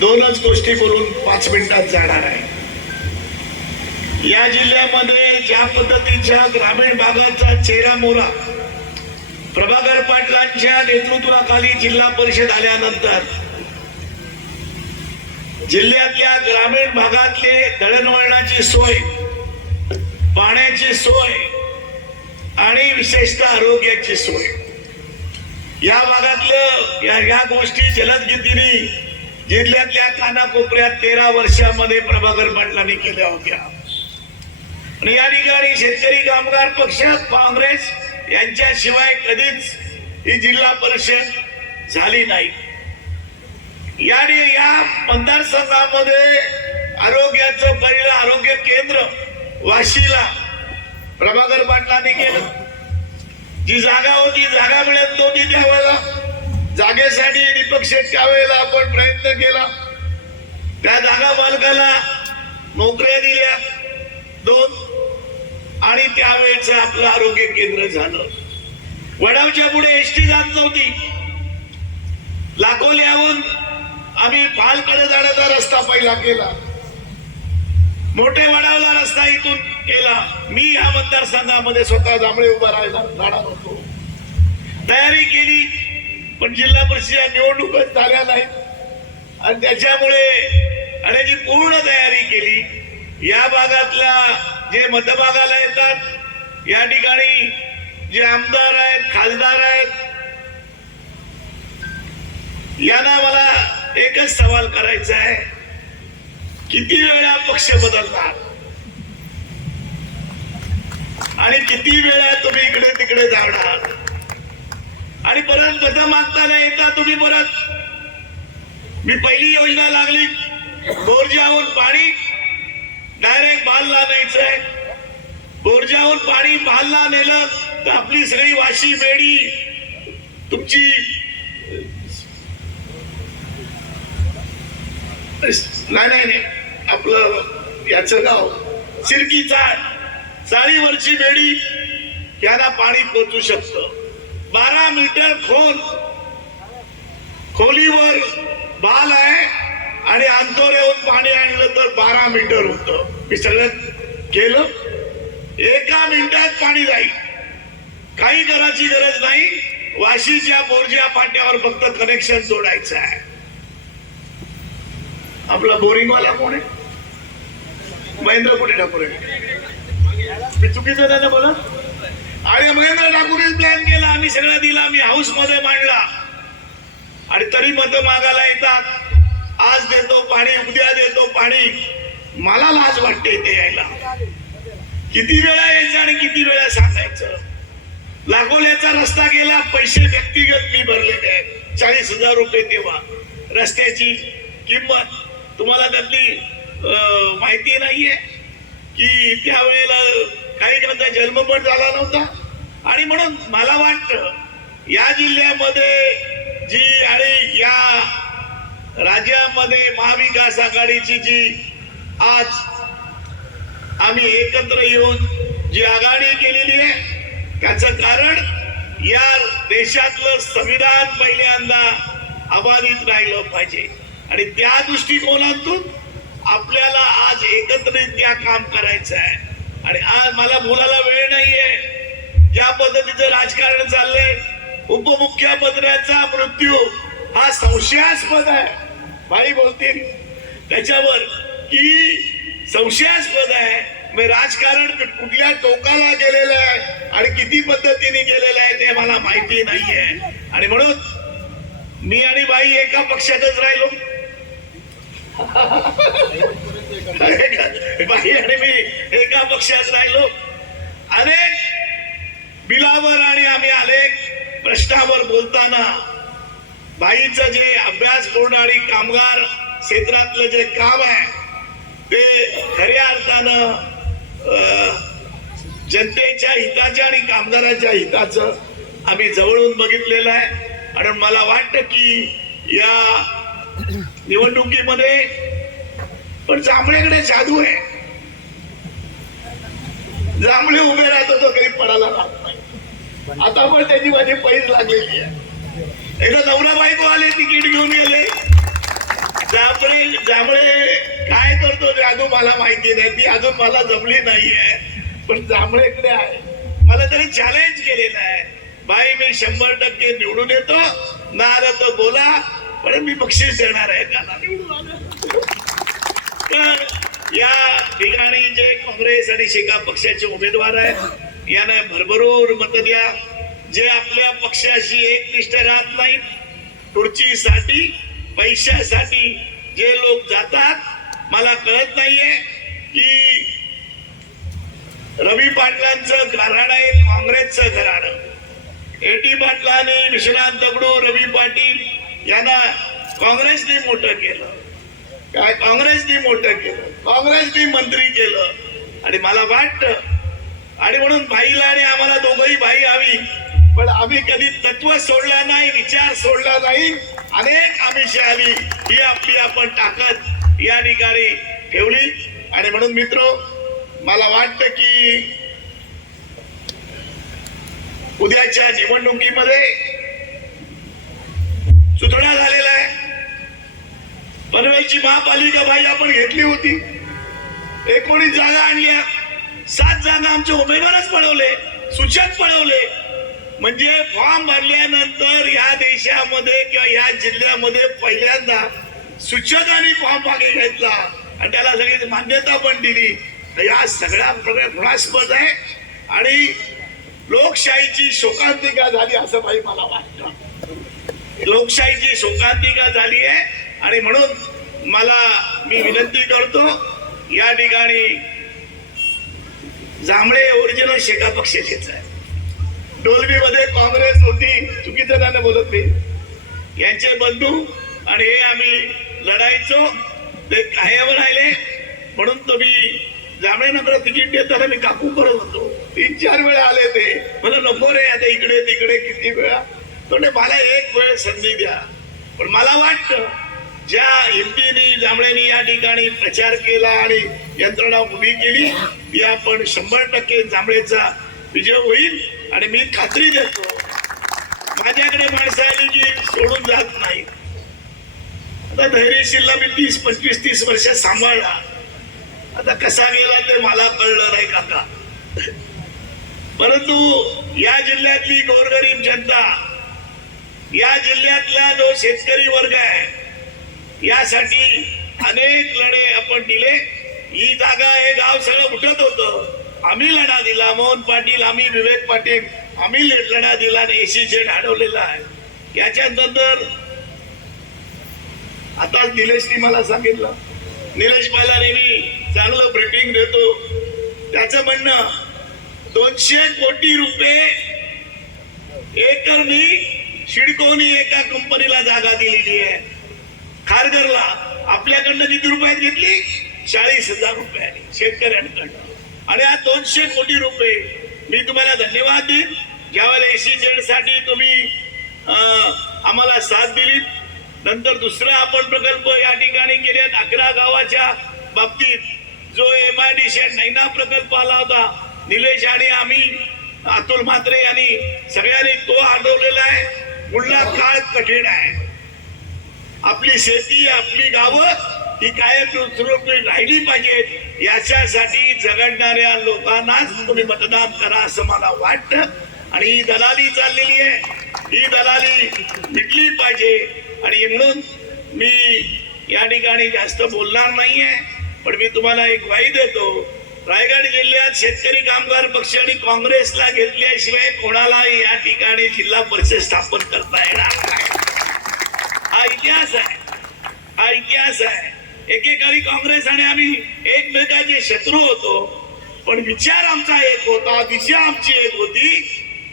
दोनच गोष्टी बोलून 5 मिनिटात जाणार आहे। या जिल्ह्यामध्ये ज्या पद्धतीच्या ग्रामीण भागाचा चेहरा मोहरा प्रभाकर पाटलांच्या नेतृत्वाखाली जिल्हा परिषद आल्यानंतर जिल्ह्यातल्या ग्रामीण भागातले दळणवळणाची सोय, पाण्याची सोय आणि विशेषतः आरोग्याची सोय या भागातलं या गोष्टी जलद गतीने जिल्ह्यातल्या कानाकोपऱ्यात 13 वर्षामध्ये प्रभाकर पाटलांनी केल्या होत्या। आणि या ठिकाणी शेतकरी कामगार पक्ष काँग्रेस यांच्याशिवाय कधीच ही जिल्हा परिषद झाली नाही। या मतदारसंघामध्ये आरोग्याचं पहिलं आरोग्य केंद्र वाशीला प्रभाकर पाटलांनी केलं। जी जागा होती, जागा मिळत नव्हती त्यावेळेला, जागेसाठी दीपक शेठ त्यावेळेला आपण प्रयत्न केला। त्या जागा मालकाला नोकऱ्या दिल्या 2 आणि त्यावेळेच आपलं आरोग्य केंद्र झालं। वडावच्या पुढे एसटी जात नव्हती। लाखोल्याहून आम्ही पालकडे जाण्याचा रस्ता पहिला केला। मोठे वडावला रस्ता इथून केला। मी या मतदारसंघामध्ये स्वतः जांभळे उभा राहणार होतो। तयारी केली, पण जिल्हा परिषद निवडणूकच झाल्या नाही आणि त्याच्यामुळे आणि पूर्ण तयारी केली। या भागातल्या जे मतभागाला येतात, या ठिकाणी जे आमदार आहेत, खासदार आहेत, यांना मला एकच सवाल करायचा आहे, किती वेळा पक्ष बदलणार आणि किती वेळा तुम्ही इकडे तिकडे जाणार आणि परत मतं मागताना येता तुम्ही परत। मी पहिली योजना लागली, बोरजाहून पाणी डायरेक्ट बालला न्यायचंय। बोरजाहून पाणी बालला नेलं तर आपली सगळी वाशी बेडी तुमची नाही आपलं याचं गाव सिरकीचा चाळीवरची बेडी यांना पाणी पोचू शकतं। 12 मीटर खोलीवर बाल आहे आणि अंतोऱ्याहून पाणी आणलं तर 12 मीटर होतं। मी सगळं केलं, 1 मिनिटात पाणी जाईल, काही करायची गरज नाही। वाशीच्या बोरजा पाट्यावर फक्त कनेक्शन जोडायचं आहे। आपला बोरिंगवाला कोण आहे? महेंद्र कोणी ठाकूर आहे? मी चुकीचं नाही ना बोला? आणि महेंद्र ठाकूरने प्लॅन केला, आम्ही सगळं दिला, मी हाऊस मध्ये मांडला आणि तरी मतं मागायला येतात। आज देतो पाणी, उद्या देतो पाणी। मला लाज वाटते ते यायला। किती वेळा यायचं आणि किती वेळा सांगायचं। लाखोल्याचा रस्ता गेला, पैसे व्यक्तिगत मी भरलेले आहेत, 40,000 रुपये तेव्हा। रस्त्याची किंमत तुम्हाला त्यातली माहिती नाहीये की त्यावेळेला काही त्यांचा जन्म पण झाला नव्हता। आणि म्हणून मला वाटतं या जिल्ह्यामध्ये जी आणि या राज्यामध्ये महाविकास आघाडीची जी आज आम्ही एकत्र येऊन जी आघाडी केलेली आहे, त्याचं कारण या देशातलं संविधान पहिल्यांदा अबाधित राहिलं पाहिजे आणि त्या दृष्टिकोनातून आपल्याला आज एकत्रित्या काम करायचं आहे। आणि आज मला बोलायला वेळ नाहीये। ज्या पद्धतीचं राजकारण चाललंय, उपमुख्यमंत्र्याचा मृत्यू हा संशयास्पद आहे। भाई बोलतील त्याच्यावर की संशयास्पद आहे। मी राजकारण कुठल्या टोकाला गेलेलं आहे आणि किती पद्धतीने गेलेलं आहे ते मला माहिती नाहीये। आणि म्हणून मी आणि बाई एका पक्षातच राहिलो। बाई आणि मी एका पक्षात राहिलो। अनेक बिलावर आणि आम्ही अनेक प्रश्नावर बोलताना बाईचं जे अभ्यासपूर्ण आणि कामगार क्षेत्रातलं जे काम आहे ते खऱ्या अर्थानं जनतेच्या हिताच्या आणि कामगारांच्या हिताचं आम्ही जवळून बघितलेलं आहे। आणि मला वाटतं की या निवडणुकीमध्ये पण जांभळेकडे जादू आहे। जांभळे उभे राहतो तो काही पडायला राहत नाही। आता पण त्याची माझी पैज लागलेली आहे। एकदा नवरा बायको आले, तिकीट घेऊन गेले, जांभळे काय करतो ते अजून मला माहिती नाही, ती अजून मला जमली नाहीये, पण जांभळेकडे आहे. मला तरी चॅलेंज केलेलं आहे, बाई मी 100% निवडून येतो, ना आलं तर बोला, पण मी बक्षीस देणार आहे त्याला निवडून आलं तर. या ठिकाणी जे काँग्रेस आणि शेका पक्षाचे उमेदवार आहेत यांना भरभरून मत द्या. जे आपल्या पक्षाशी एकनिष्ठ राहत नाहीत, खुर्चीसाठी पैशासाठी जे लोक जातात, मला कळत नाहीये की रवी पाटलांचं घराणं आहे काँग्रेसचं घराणं. एटी पाटलांनी विश्वनाथ दगडू, रवी पाटील यांना काँग्रेसने मोठं केलं, काय काँग्रेसने मोठं केलं, काँग्रेसने मंत्री केलं. आणि मला वाटतं आणि म्हणून भाईला आणि आम्हाला दोघंही भाई हवी, पण आम्ही कधी तत्व सोडला नाही, विचार सोडला नाही. अनेक आमिषे आली, ही आपली आपण ताकद या ठिकाणी ठेवली. आणि म्हणून मित्र, मला वाटतं की उद्याच्या निवडणुकीमध्ये सुधारणा झालेला आहे. पनवेलची महापालिका भाई आपण घेतली होती, 19 जागा आणल्या, 7 जागा आमचे उमेदवारच पळवले, सूचक पळवले. म्हणजे फॉर्म भरल्यानंतर या देशामध्ये किंवा या जिल्ह्यामध्ये पहिल्यांदा सूचकांनी फॉर्म मागे घेतला आणि त्याला सगळी मान्यता पण दिली. तर या सगळ्या घृणास्पद आहे आणि लोकशाहीची शोकांतिका झाली असं भाई मला वाटतं. लोकशाहीची शोकांतिका झाली आहे आणि म्हणून मी विनंती करतो, या ठिकाणी जांभळे ओरिजिनल शेका पक्षाचेच आहे. डोलबीमध्ये काँग्रेस होती, चुकीचं त्याने बोलत नाही, यांचे बंधू आणि हे आम्ही लढायचो, ते कायम राहिले. म्हणून तुम्ही जांभळे नंतर तिकीट देताना मी काकू करत होतो, 3-4 वेळा आले ते, मला नको रे आता इकडे तिकडे किती वेळा, तो मला एक वेळ संधी द्या. पण मला वाटतं ज्या हिमतीने जांभळेनी या ठिकाणी प्रचार केला आणि यंत्रणा उभी केली, ती आपण 100% जांभळेचा विजय होईल. आणि मी खात्री देतो, माझ्याकडे माणसं आली की सोडून जात नाही. आता धैर्यशीलला मी 25-30 वर्ष सांभाळला, आता कसा गेला ते मला कळलं नाही काका. परंतु या जिल्ह्यातली गोरगरीब जनता, या जिल्ह्यातला जो शेतकरी वर्ग आहे, यासाठी अनेक लढे आपण दिले. ही जागा, हे गाव सगळं उठत होतं, आम्ही लढा दिला. मोहन पाटील, आम्ही विवेक पाटील, आम्ही लढा दिला आणि एसी जेड हटवलेला आहे. याच्यानंतर आता निलेशनी मला सांगितलं, निलेश पालाने मी चांगलं ब्रीफिंग देतो, त्याचं म्हणणं 200 कोटी रुपये एकरनी सिडकोनी एका कंपनीला जागा दिलेली आहे. खारघरला आपल्याकडनं किती रुपयात घेतली? 40,000 रुपयांनी शेतकऱ्यांकडनं. आणि हा 200 कोटी रुपये मी तुम्हाला धन्यवाद देईन, ज्यावेळेला एसी जेड साठी तुम्ही आम्हाला साथ दिली. नंतर दुसरा आपण प्रकल्प या ठिकाणी केले 11 गावाच्या बाबतीत, जो MIDC नैना प्रकल्प आला होता, निलेश आणि आम्ही, अतुल म्हात्रे यांनी सगळ्यांनी तो आढळलेला आहे. पुढला काळ कठीण आहे, आपली शेती, आपली गावं ही कायमस्वरूपी राहिली पाहिजेत, याच्यासाठी झगडणाऱ्या लोकांनाच तुम्ही मतदान करा असं मला वाटतं. आणि ही दलाली चाललेली आहे, ही दलाली मिटली पाहिजे. आणि म्हणून मी या ठिकाणी जास्त बोलणार नाहीये, पण मी तुम्हाला एक ग्वाही देतो, रायगड जिल्ह्यात शेतकरी कामगार पक्ष आणि काँग्रेसला घेतल्याशिवाय कोणालाही या ठिकाणी जिल्हा परिषद स्थापन करता येणार नाही. हा इतिहास आहे, हा इतिहास आहे. एकेकाळी काँग्रेस आणि आम्ही एकमेकांचे शत्रू होतो, पण विचार आमचा एक होता, दिशा आमची एक होती,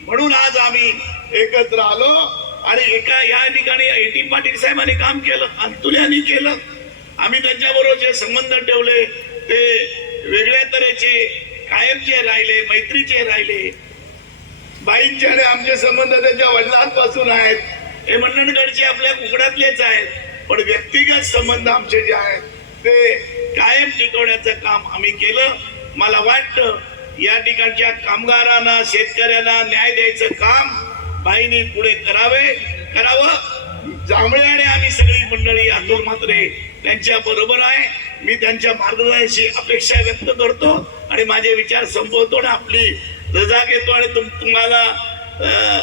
म्हणून आज आम्ही एकत्र आलो. आणि एका या ठिकाणी एटी पाटील साहेबांनी काम केलं, अंतुल्यांनी केलं. आम्ही त्यांच्याबरोबर जे संबंध ठेवले ते वेगळ्या तऱ्हेचे कायमचे राहिले, मैत्रीचे राहिले. बाईंचे आणि आमचे संबंध त्यांच्या वडिलांपासून आहेत, हे मंडणगडचे आपल्या कुकडातलेच आहेत, पण व्यक्तिगत संबंध आमचे जे आहेत ते कायम टिकवण्याचं काम आम्ही केलं. मला वाटतं या ठिकाणच्या कामगारांना, शेतकऱ्यांना न्याय द्यायचं काम बाईंनी पुढे करावं. जांभळे आणि आम्ही सगळी मंडळी अतुल म्हात्रे त्यांच्या बरोबर आहे. मी त्यांच्या मार्गदर्शनाची अपेक्षा व्यक्त करतो आणि माझे विचार संपवतो आणि आपली रजा घेतो आणि तुम्हाला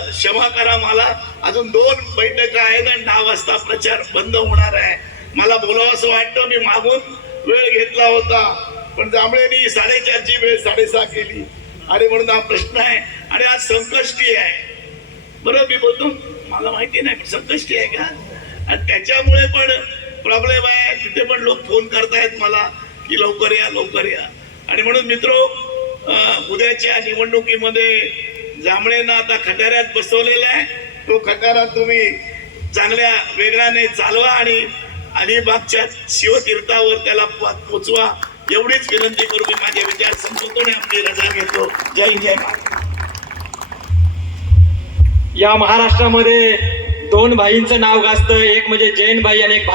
क्षमा करा. मला अजून 2 बैठका आहेत आणि 10 वाजता प्रचार बंद होणार आहे. मला बोलावं असं वाटतं, मी मागून वेळ घेतला होता पण जांभळेनी 4:30ची वेळ 6:30 केली आणि म्हणून हा प्रश्न आहे. आणि आज संकष्टी आहे, बरोबर मी बोलतो, मला माहिती नाही संकष्टी आहे का, आणि त्याच्यामुळे पण प्रॉब्लेम आहे. तिथे पण लोक फोन करतायत मला की लवकर या लवकर या. आणि म्हणून मित्रो, उद्याच्या निवडणुकीमध्ये जांभळेंना आता खटाऱ्यात बसवलेला आहे. तो खटारा तुम्ही चांगल्या वेगाने चालवा आणि अलिबागच्या शिवतीर्थावर त्याला पोचवा, एवढीच विनंती करू. मी माझे विचार संपवतो आणि आपली रजा घेतो. जय जय महाराज. या महाराष्ट्रामध्ये 2 भाईंचं नाव गाजतं, एक म्हणजे जैन भाई आणि एक